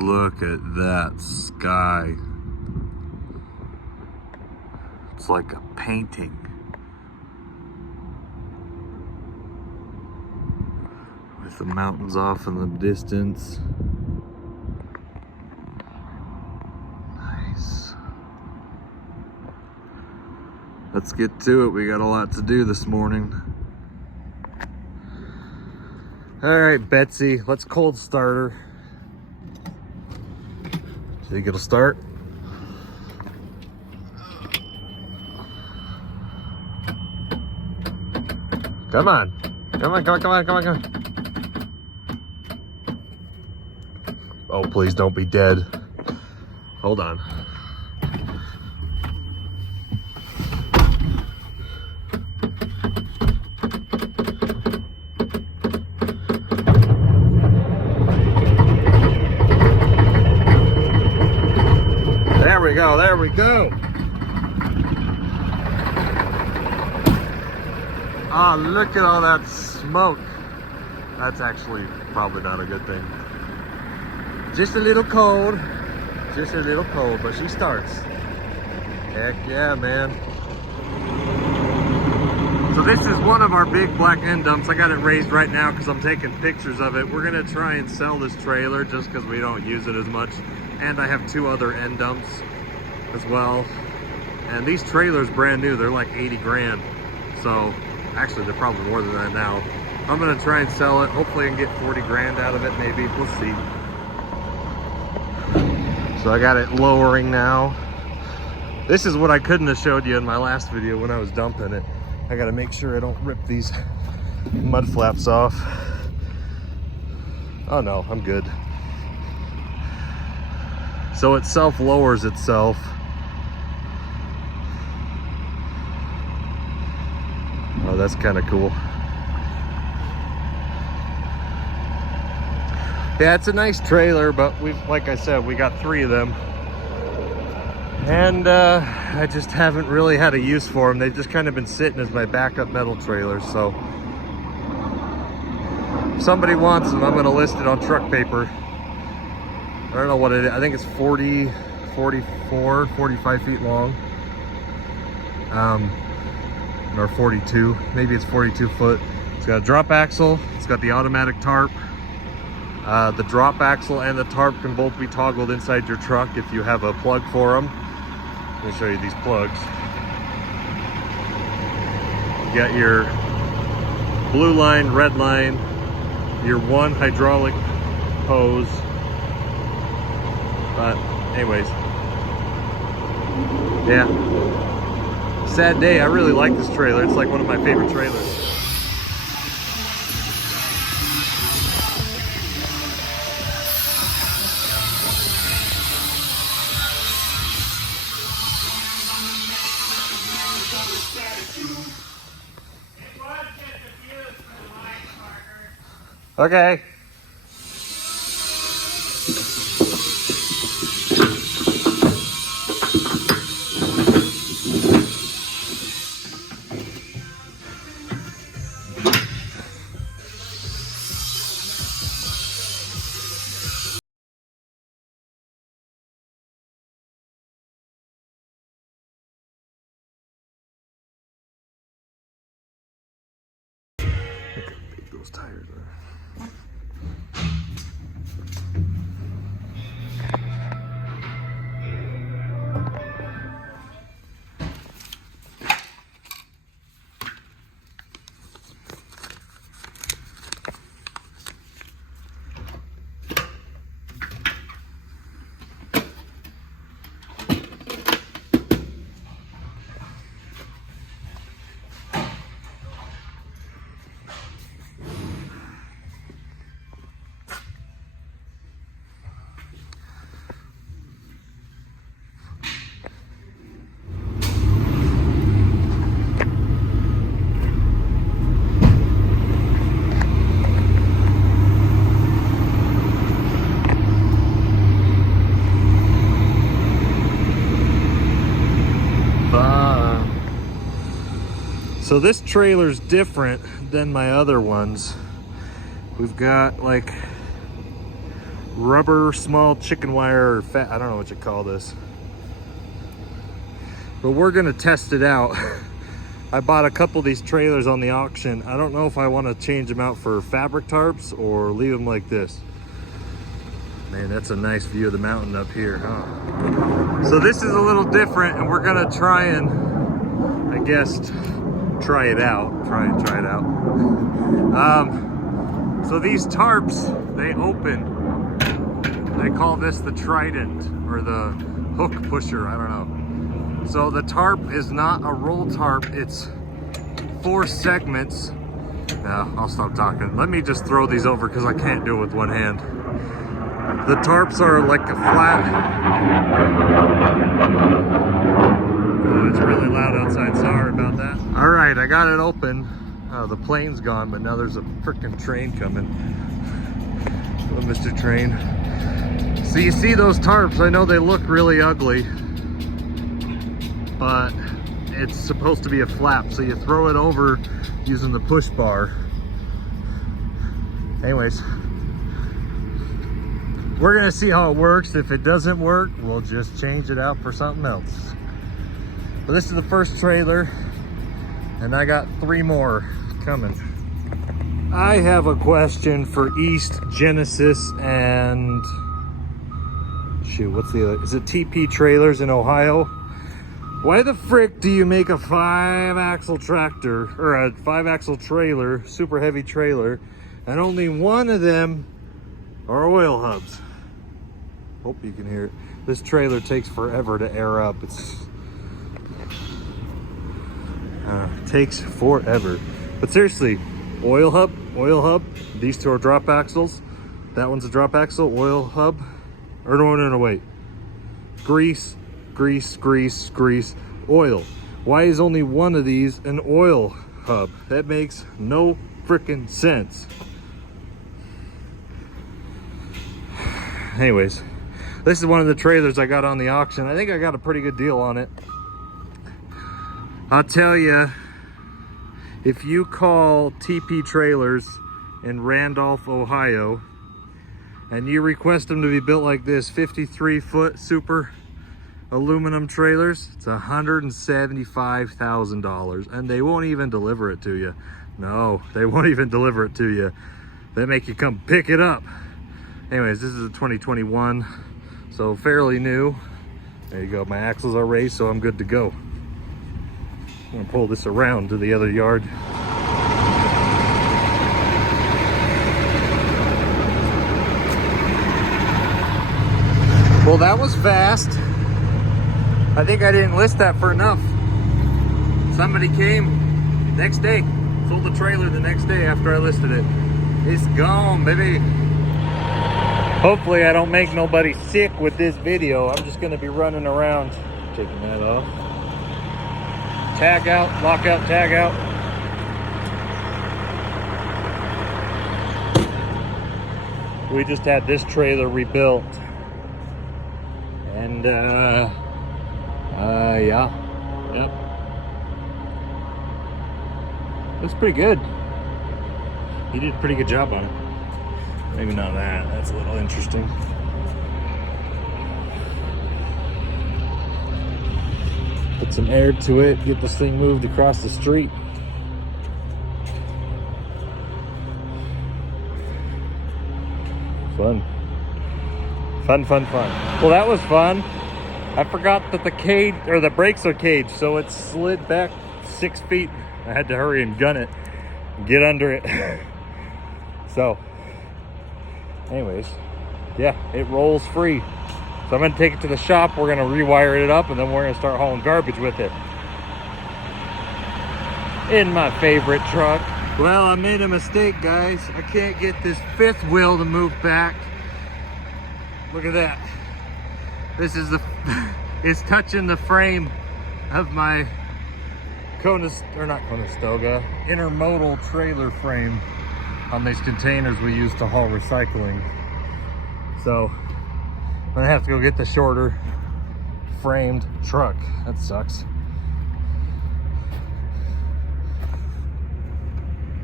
Look at that sky. It's like a painting. With the mountains off in the distance. Nice. Let's get to it. We got a lot to do this morning. All right, Betsy, let's cold start her. Think it'll start? Come on. Come on, come on, come on, come on, come on. Oh, please don't be dead. Hold on. There we go, there we go. Ah, look at all that smoke. That's actually probably not a good thing. Just a little cold. Just a little cold, but she starts. Heck yeah, man. So this is one of our big black end dumps. I got it raised right now because I'm taking pictures of it. We're gonna try and sell this trailer just because we don't use it as much. And I have 2 other end dumps as well. And these trailers brand new, they're like 80 grand. So actually they're probably more than that now. I'm gonna try and sell it. Hopefully I can get 40 grand out of it maybe, we'll see. So I got it lowering now. This is what I couldn't have showed you in my last video when I was dumping it. I gotta make sure I don't rip these mud flaps off. Oh no, I'm good. So it self-lowers itself. Oh, that's kind of cool. Yeah, it's a nice trailer, but like I said, we got 3 of them. And I just haven't really had a use for them. They've just kind of been sitting as my backup metal trailers. So if somebody wants them, I'm gonna list it on truck paper. I don't know what it is. I think it's 40, 44, 45 feet long. Or 42, maybe it's 42 foot. It's got a drop axle. It's got the automatic tarp. The drop axle and the tarp can both be toggled inside your truck if you have a plug for them. Let me show you these plugs. You got your blue line, red line, your 1 hydraulic hose. But anyways, yeah. Sad day. I really like this trailer. It's like one of my favorite trailers. Okay. Look how big those tires are. So this trailer's different than my other ones. We've got like rubber small chicken wire or fat, I don't know what you call this. But we're gonna test it out. I bought a couple of these trailers on the auction. I don't know if I want to change them out for fabric tarps or leave them like this. Man, that's a nice view of the mountain up here, huh? So this is a little different, and we're gonna try and, I guess, try it out. Try it out. So these tarps, they open. They call this the trident or the hook pusher, I don't know. So the tarp is not a roll tarp, it's 4 segments. Yeah, I'll stop talking. Let me just throw these over because I can't do it with one hand. The tarps are like a flat. Oh, it's really loud outside, sorry about that. All right, I got it open. The plane's gone, but now there's a freaking train coming. Hello, Mr. Train. So you see those tarps, I know they look really ugly, but it's supposed to be a flap, so you throw it over using the push bar. Anyways, we're gonna see how it works. If it doesn't work, we'll just change it out for something else. But this is the first trailer, and I got 3 more coming. I have a question for East Genesis and shoot, what's the other? Is it TP Trailers in Ohio? Why the frick do you make a 5-axle tractor or a 5-axle trailer, super heavy trailer, and only one of them are oil hubs? Hope you can hear it. This trailer takes forever to air up. It takes forever. But seriously, oil hub. These 2 are drop axles. That one's a drop axle, oil hub. Or no, wait. Grease, oil. Why is only one of these an oil hub? That makes no freaking sense. Anyways, this is one of the trailers I got on the auction. I think I got a pretty good deal on it. I'll tell you, if you call TP Trailers in Randolph, Ohio, and you request them to be built like this, 53-foot super aluminum trailers, it's $175,000, and they won't even deliver it to you. No, they won't even deliver it to you. They make you come pick it up. Anyways, this is a 2021, so fairly new. There you go, my axles are raised, so I'm good to go. I'm gonna pull this around to the other yard. Well, that was fast. I think I didn't list that for enough. Somebody came next day, sold the trailer the next day after I listed it. It's gone, baby. Hopefully I don't make nobody sick with this video. I'm just gonna be running around, taking that off. Tag out, lock out, tag out. We just had this trailer rebuilt. And yeah, yep. Looks pretty good. He did a pretty good job on it. Maybe not that, that's a little interesting. Put some air to it, get this thing moved across the street. Fun. Fun. Well, that was fun. I forgot that the cage, or the brakes are caged, so it slid back 6 feet. I had to hurry and gun it, and get under it. So, anyways, yeah, it rolls free. So I'm gonna take it to the shop, we're gonna rewire it up, and then we're gonna start hauling garbage with it. In my favorite truck. Well, I made a mistake, guys. I can't get this 5th wheel to move back. Look at that. This is the, it's touching the frame of my Conestoga intermodal trailer frame on these containers we use to haul recycling. So I'm gonna have to go get the shorter framed truck. That sucks.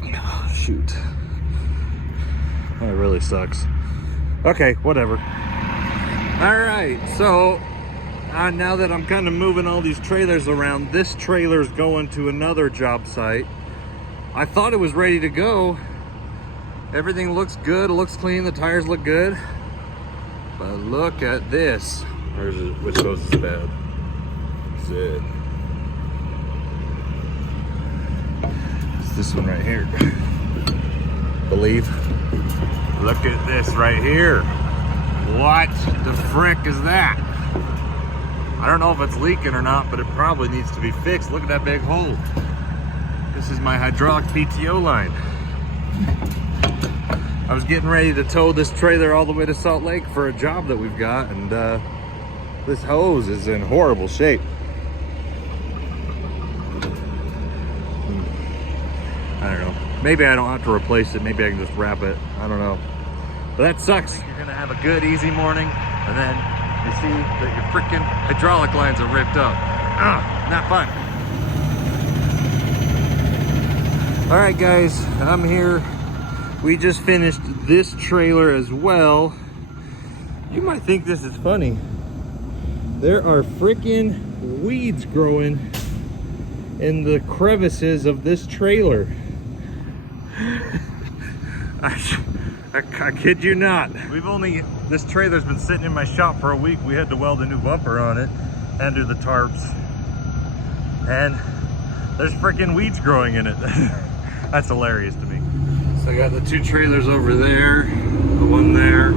Oh, shoot. That really sucks. Okay, whatever. All right, so now that I'm kind of moving all these trailers around, this trailer's going to another job site. I thought it was ready to go. Everything looks good, it looks clean, the tires look good. But look at this. Where's it? Which hose is bad? That's it. It's this one right here. Believe. Look at this right here. What the frick is that? I don't know if it's leaking or not, but it probably needs to be fixed. Look at that big hole. This is my hydraulic PTO line. I was getting ready to tow this trailer all the way to Salt Lake for a job that we've got, and this hose is in horrible shape. I don't know. Maybe I don't have to replace it. Maybe I can just wrap it. I don't know. But that sucks. You're gonna have a good, easy morning, and then you see that your freaking hydraulic lines are ripped up. Not fun. All right, guys, I'm here. We just finished this trailer as well. You might think this is funny. There are freaking weeds growing in the crevices of this trailer. I kid you not. This trailer's been sitting in my shop for a week. We had to weld a new bumper on it and do the tarps. And there's freaking weeds growing in it. That's hilarious to me. So I got the two trailers over there, the one there,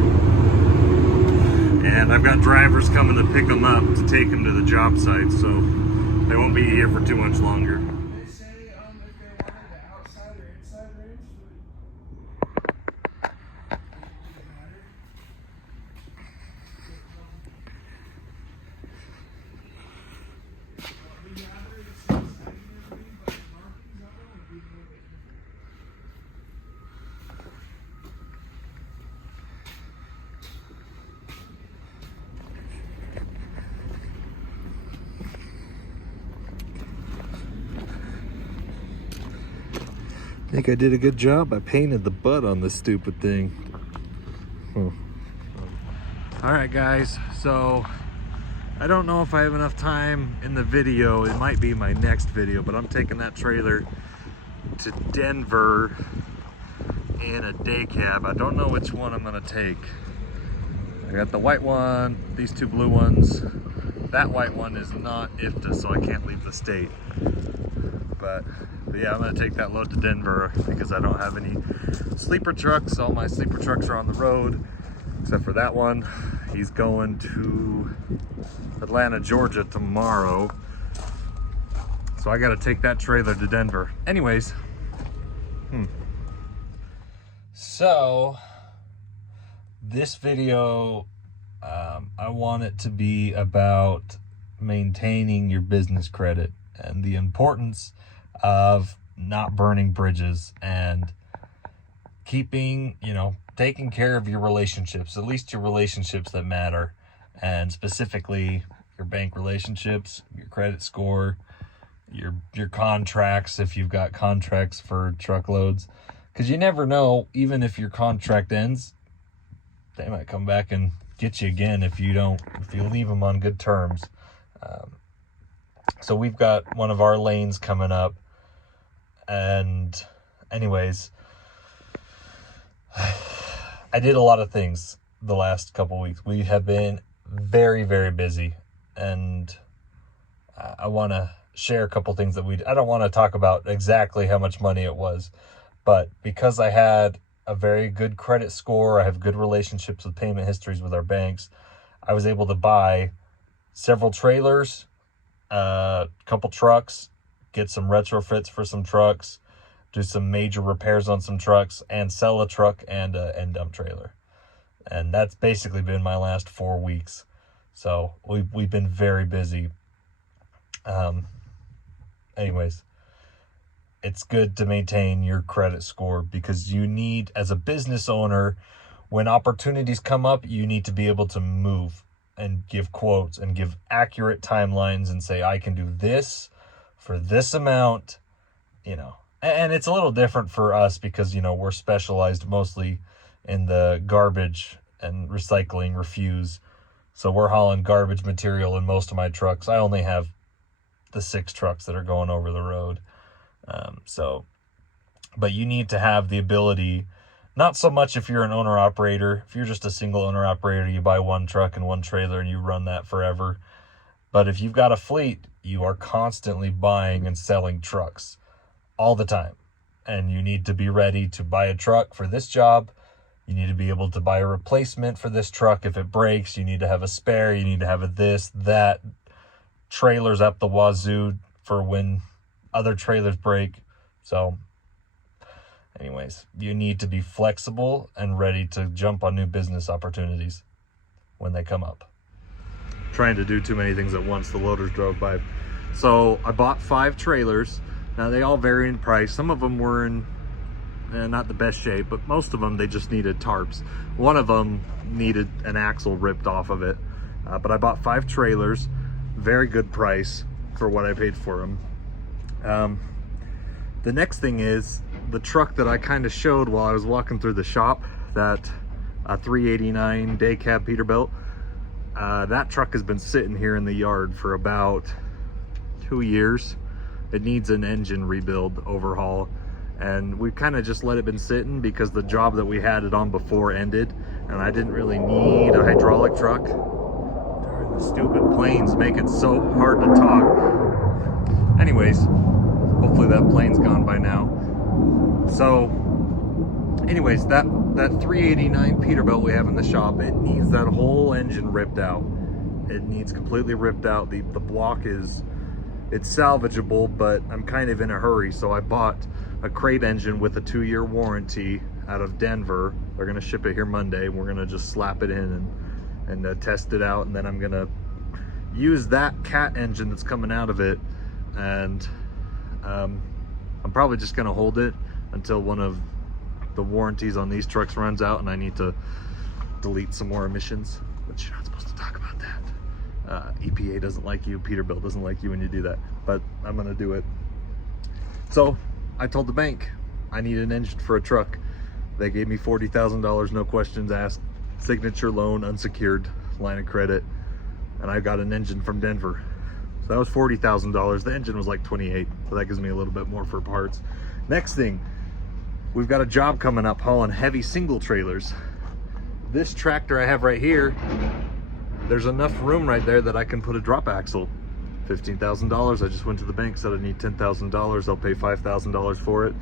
and I've got drivers coming to pick them up to take them to the job site, so they won't be here for too much longer. They say if they wanted the outside or inside range. I think I did a good job. I painted the butt on this stupid thing. All right, guys, so I don't know if I have enough time in the video. It might be my next video, but I'm taking that trailer to Denver in a day cab. I don't know which one I'm gonna take. I got the white one, these two blue ones. That white one is not IFTA, so I can't leave the state. But yeah, I'm gonna take that load to Denver because I don't have any sleeper trucks. All my sleeper trucks are on the road, except for that one. He's going to Atlanta, Georgia tomorrow. So I gotta take that trailer to Denver. Anyways, so this video, I want it to be about maintaining your business credit and the importance of not burning bridges and keeping, taking care of your relationships, at least your relationships that matter, and specifically your bank relationships, your credit score, your contracts, if you've got contracts for truckloads, because you never know, even if your contract ends, they might come back and get you again if you leave them on good terms. So we've got one of our lanes coming up, and anyways, I did a lot of things the last couple weeks. We have been very, very busy, and I want to share a couple things that I don't want to talk about exactly how much money it was, but because I had a very good credit score, I have good relationships with payment histories with our banks, I was able to buy several trailers, a couple trucks, get some retrofits for some trucks, do some major repairs on some trucks, and sell a truck and a end dump trailer. And that's basically been my last 4 weeks. So we've been very busy. Anyways, it's good to maintain your credit score because you need, as a business owner, when opportunities come up, you need to be able to move and give quotes and give accurate timelines and say, I can do this for this amount, And it's a little different for us because, we're specialized mostly in the garbage and recycling refuse. So we're hauling garbage material in most of my trucks. I only have the 6 trucks that are going over the road. But you need to have the ability, not so much if you're an owner operator. If you're just a single owner operator, you buy 1 truck and 1 trailer and you run that forever. But if you've got a fleet, you are constantly buying and selling trucks all the time. And you need to be ready to buy a truck for this job. You need to be able to buy a replacement for this truck. If it breaks, you need to have a spare. You need to have a this, that. Trailers up the wazoo for when other trailers break. So anyways, you need to be flexible and ready to jump on new business opportunities when they come up. Trying to do too many things at once. The loaders drove by. So I bought 5 trailers. Now they all vary in price. Some of them were in not the best shape, but most of them, they just needed tarps. One of them needed an axle ripped off of it. But I bought 5 trailers. Very good price for what I paid for them. The next thing is the truck that I kind of showed while I was walking through the shop, that 389 day cab Peterbilt. That truck has been sitting here in the yard for about 2 years. It needs an engine rebuild, overhaul, and we kind of just let it been sitting because the job that we had it on before ended, and I didn't really need a hydraulic truck. Darn, the stupid planes make it so hard to talk. Anyways, hopefully that plane's gone by now. So anyways, that 389 Peterbilt we have in the shop, it needs that whole engine ripped out. It needs completely ripped out. The block it's salvageable, but I'm kind of in a hurry, so I bought a crate engine with a 2-year warranty out of Denver. They're gonna ship it here Monday. We're gonna just slap it in and test it out, and then I'm gonna use that cat engine that's coming out of it, and I'm probably just gonna hold it until one of the warranties on these trucks runs out and I need to delete some more emissions, but you're not supposed to talk about that. EPA doesn't like you, Peterbilt doesn't like you when you do that, but I'm gonna do it. So I told the bank I need an engine for a truck. They gave me $40,000, no questions asked, signature loan, unsecured line of credit, and I got an engine from Denver. So that was $40,000. The engine was like 28, so that gives me a little bit more for parts. Next thing, we've got a job coming up hauling heavy single trailers. This tractor I have right here, there's enough room right there that I can put a drop axle. $15,000. I just went to the bank, said I need $10,000. I'll pay $5,000 for it.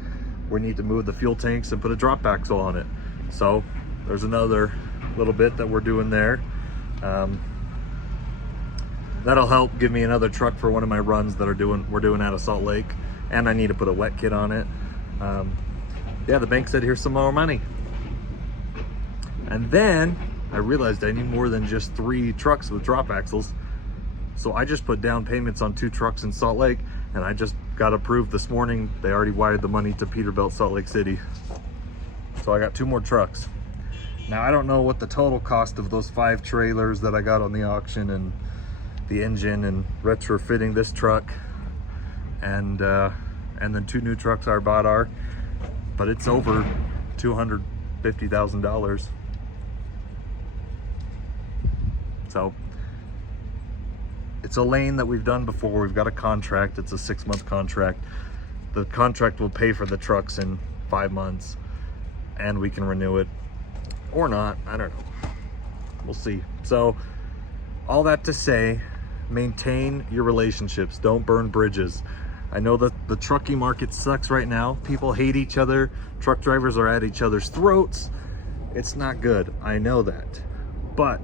We need to move the fuel tanks and put a drop axle on it. So there's another little bit that we're doing there. That'll help give me another truck for one of my runs that we're doing out of Salt Lake, and I need to put a wet kit on it. Yeah, the bank said here's some more money. And then I realized I need more than just 3 trucks with drop axles. So I just put down payments on 2 trucks in Salt Lake, and I just got approved this morning. They already wired the money to Peterbilt, Salt Lake City. So I got 2 more trucks. Now I don't know what the total cost of those 5 trailers that I got on the auction and the engine and retrofitting this truck and then 2 new trucks I bought are, but it's over $250,000. So it's a lane that we've done before. We've got a contract. It's a 6-month contract. The contract will pay for the trucks in 5 months, and we can renew it or not. I don't know. We'll see. So all that to say, maintain your relationships. Don't burn bridges. I know that the trucking market sucks right now. People hate each other. Truck drivers are at each other's throats. It's not good. I know that. But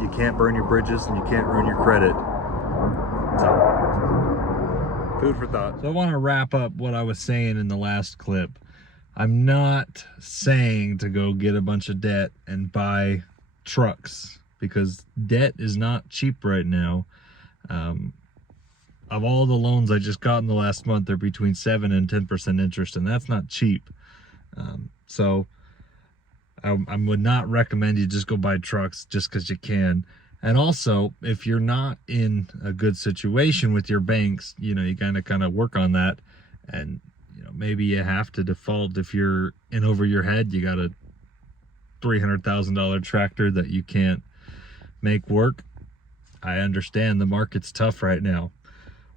you can't burn your bridges and you can't ruin your credit. So, food for thought. So I want to wrap up what I was saying in the last clip. I'm not saying to go get a bunch of debt and buy trucks, because debt is not cheap right now. Of all the loans I just got in the last month, they're between 7 and 10% interest, and that's not cheap. So I would not recommend you just go buy trucks just because you can. And also, if you're not in a good situation with your banks, you know, you kind of work on that, and you know, maybe you have to default if you're in over your head. You got a $300,000 tractor that you can't make work. I understand the market's tough right now.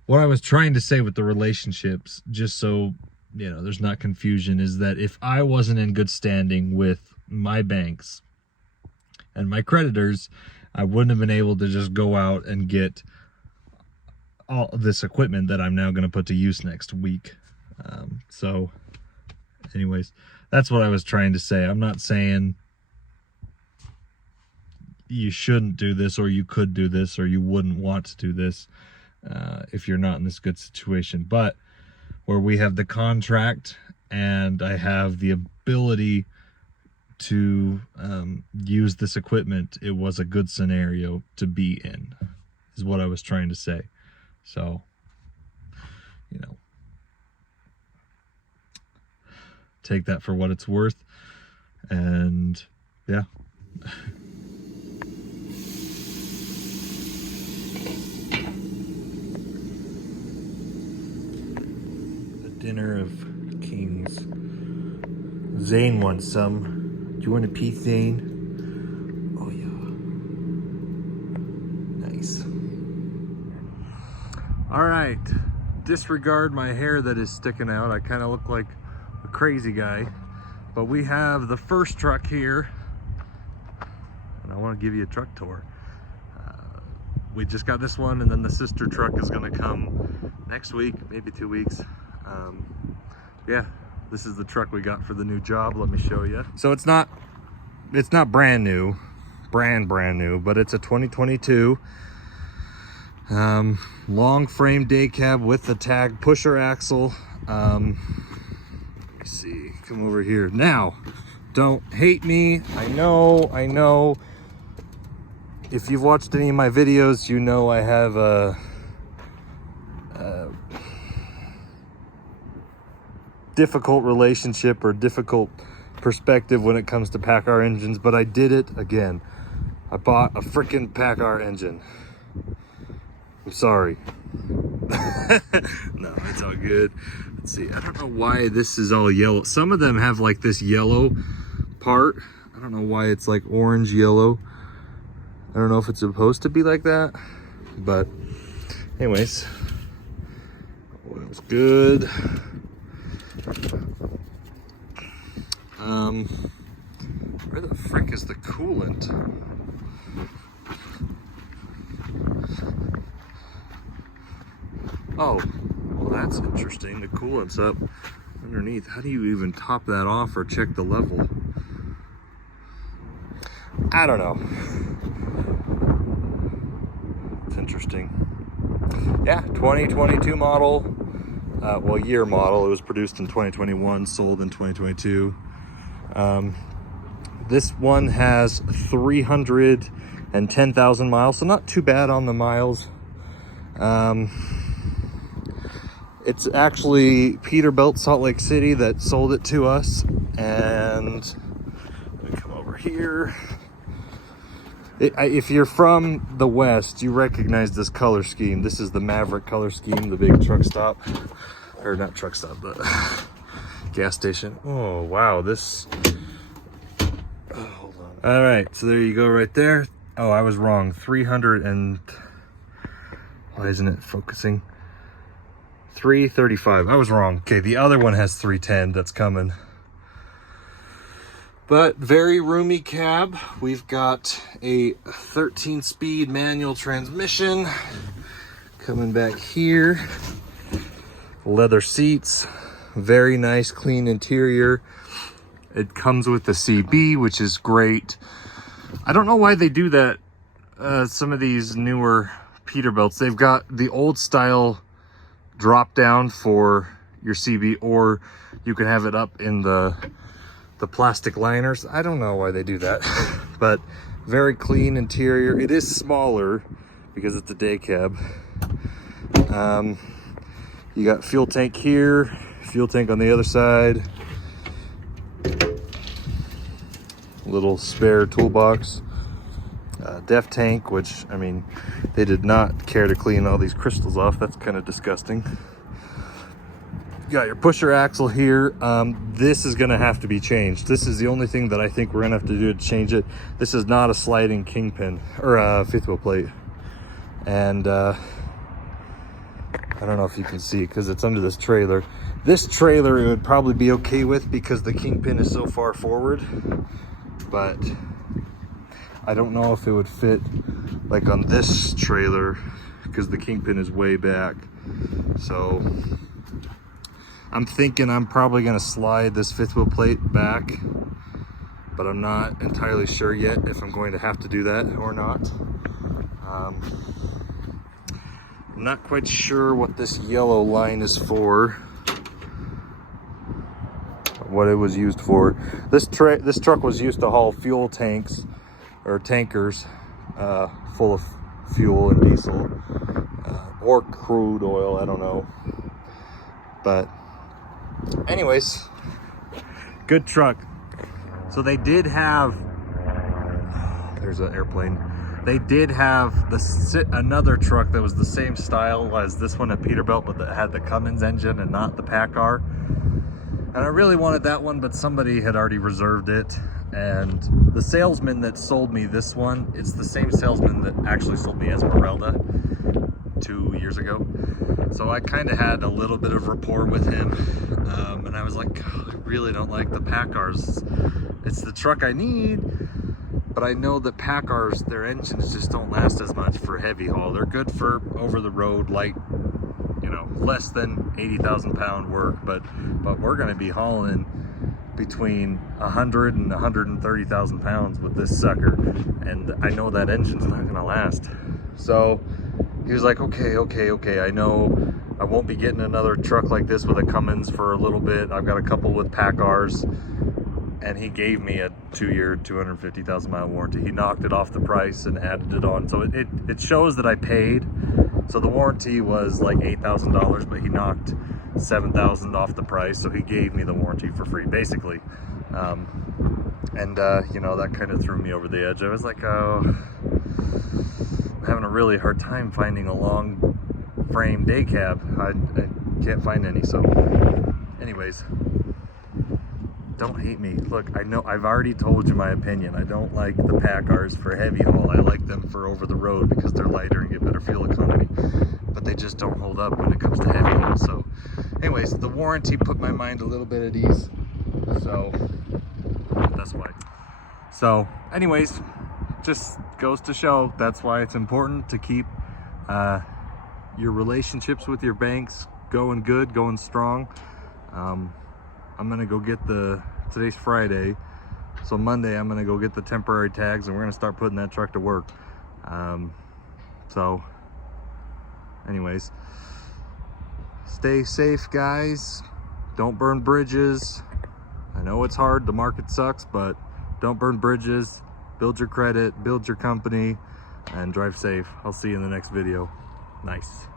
What I was trying to say with the relationships, just so you know, there's not confusion, is that if I wasn't in good standing with my banks and my creditors, I wouldn't have been able to just go out and get all of this equipment that I'm now going to put to use next week. So anyways, that's what I was trying to say. I'm not saying you shouldn't do this, or you could do this, or you wouldn't want to do this if you're not in this good situation. But where we have the contract and I have the ability to use this equipment, it was a good scenario to be in, is what I was trying to say. So, you know, take that for what it's worth. And yeah. Dinner of kings. Zane wants some. Do you want a piece, Zane? Oh yeah. Nice. All right. Disregard my hair that is sticking out. I kind of look like a crazy guy. But we have the first truck here. And I want to give you a truck tour. We just got this one, and then the sister truck is going to come next week, maybe 2 weeks. Yeah, this is the truck we got for the new job. Let me show you. So it's not brand new, brand new, but it's a 2022 long frame day cab with the tag pusher axle. Let me see, come over here. Now, don't hate me. I know. If you've watched any of my videos, you know I have a difficult relationship or difficult perspective when it comes to PACCAR engines, but I did it again. I bought a freaking PACCAR engine. I'm sorry. No, it's all good. Let's see, I don't know why this is all yellow. Some of them have like this yellow part. I don't know why it's like orange yellow. I don't know if it's supposed to be like that, but anyways, oil's good. Where the frick is the coolant? Oh, well that's interesting. The coolant's up underneath. How do you even top that off or check the level? I don't know. It's interesting. Yeah, 2022 model. Well, year model. It was produced in 2021, sold in 2022. This one has 310,000 miles, so not too bad on the miles. It's actually Peterbilt Salt Lake City that sold it to us. And let me come over here. If you're from the West, you recognize this color scheme. This is the Maverick color scheme, the big truck stop. Or not truck stop, but gas station. Oh, wow, this... Oh, hold on. All right, so there you go right there. Oh, I was wrong. 300 and... Why isn't it focusing? 335. I was wrong. Okay, the other one has 310. That's coming. But very roomy cab. We've got a 13-speed manual transmission coming back here. Leather seats, very nice clean interior. It comes with the CB, which is great. I don't know why they do that. Some of these newer Peterbilts, they've got the old style drop down for your CB, or you can have it up in the plastic liners. I don't know why they do that, but very clean interior. It is smaller because it's a day cab. You got fuel tank here, fuel tank on the other side. Little spare toolbox. Def tank, which, I mean, they did not care to clean all these crystals off. That's kind of disgusting. got your pusher axle here. This is gonna have to be changed. This is the only thing that I think we're gonna have to do to change it. This is not a sliding kingpin or a fifth wheel plate. And I don't know if you can see because it's under this trailer. This trailer it would probably be okay with because the kingpin is so far forward, but I don't know if it would fit like on this trailer because the kingpin is way back. So I'm thinking I'm probably gonna slide this fifth wheel plate back, but I'm not entirely sure yet if I'm going to have to do that or not. I'm not quite sure what this yellow line is for, what it was used for. This truck was used to haul fuel tanks or tankers full of fuel and diesel or crude oil, I don't know. But anyways, good truck. So they did have, there's an airplane. They did have another truck that was the same style as this one at Peterbilt, but that had the Cummins engine and not the PACCAR. And I really wanted that one, but somebody had already reserved it. And the salesman that sold me this one, it's the same salesman that actually sold me Esmeralda 2 years ago. So I kind of had a little bit of rapport with him. And I was like, oh, I really don't like the PACCARs. It's the truck I need, but I know that PACCARs, their engines just don't last as much for heavy haul. They're good for over the road, light, you know, less than 80,000 pound work, but we're gonna be hauling between 100 and 130,000 pounds with this sucker, and I know that engine's not gonna last. So he was like, okay, I know I won't be getting another truck like this with a Cummins for a little bit. I've got a couple with PACCARs, and he gave me a 2-year 250,000 mile warranty. He knocked it off the price and added it on, so it shows that I paid. So the warranty was like $8,000, but he knocked $7,000 off the price, so he gave me the warranty for free, basically. You know, that kind of threw me over the edge. I was like, oh, I'm having a really hard time finding a long frame day cab. I can't find any. So anyways, don't hate me. Look, I know I've already told you my opinion. I don't like the PACCARs for heavy haul. I like them for over the road because they're lighter and get better fuel economy, but they just don't hold up when it comes to heavy haul. So anyways, the warranty put my mind a little bit at ease, so that's why. So anyways, just goes to show that's why it's important to keep your relationships with your banks going good, going strong. I'm gonna go get today's Friday, so Monday I'm gonna go get the temporary tags and we're gonna start putting that truck to work. So anyways, stay safe, guys. Don't burn bridges. I know it's hard, the market sucks, but don't burn bridges. Build your credit, build your company, and drive safe. I'll see you in the next video. Nice.